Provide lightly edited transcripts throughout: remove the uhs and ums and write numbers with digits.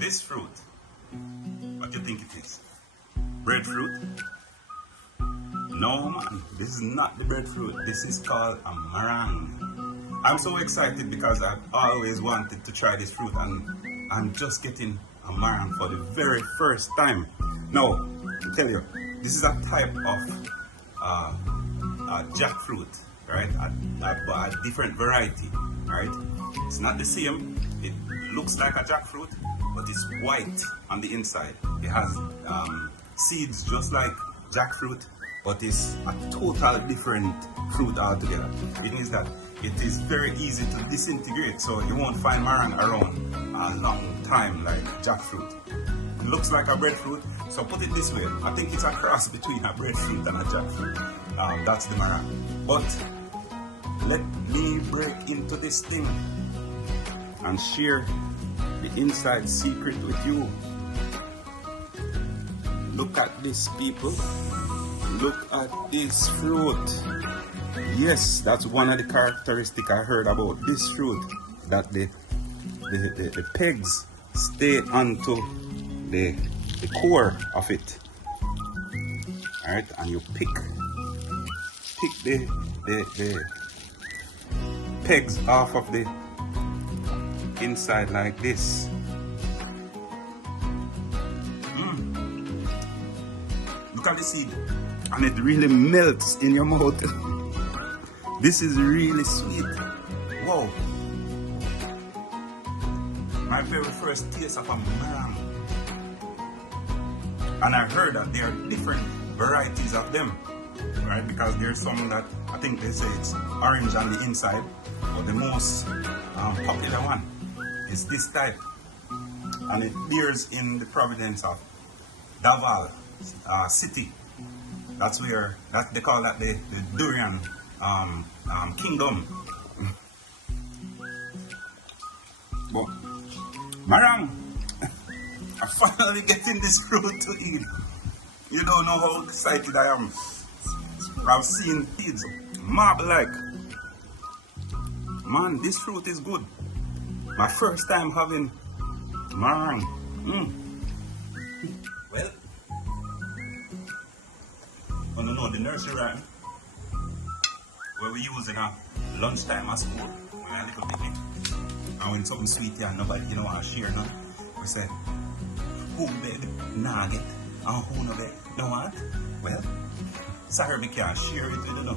This fruit, what do you think it is? Breadfruit? No man, this is not the breadfruit. This is called a marang. I'm so excited because I've always wanted to try this fruit and I'm just getting a marang for the very first time. Now, I'll tell you, this is a type of jackfruit, right? A different variety, right? It's not the same. It looks like a jackfruit, but it's white on the inside. It has seeds just like jackfruit, but it's a total different fruit altogether. It means that it is very easy to disintegrate, so you won't find marang around a long time like jackfruit. It looks like a breadfruit, so put it this way, I think it's a cross between a breadfruit and a jackfruit. That's the marang. But let me break into this thing and share the inside secret with you. Look at this, people. Look at this fruit. Yes, that's one of the characteristics I heard about this fruit, that the pegs stay onto the core of it. Alright, and you pick the pegs off of the inside like this. Look at the seed, and it really melts in your mouth. This is really sweet. Wow. My very first taste of a marang. And I heard that there are different varieties of them, right? Because there's some that I think they say it's orange on the inside, but the most popular one is this type, and it bears in the province of Davao city. That's where they call that the durian kingdom. But marang, I'm finally getting this fruit to eat. You don't know how excited I am. I've seen kids marble like. Man, this fruit is good. My first time having marang. Well, I don't know the nursery rhyme where we use in a lunchtime at school when I little picnic. And when something sweet here, nobody want to share none. We say, who beg nugget and who no beg no want? Well, sorry, we can't share it with you.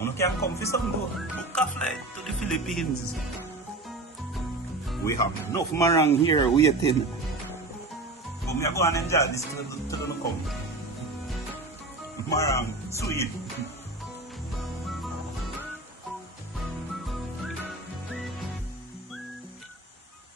You can't come for something though. Book a flight to the Philippines. We have enough marang here waiting. But we are going to enjoy this till you come. Marang, sweet.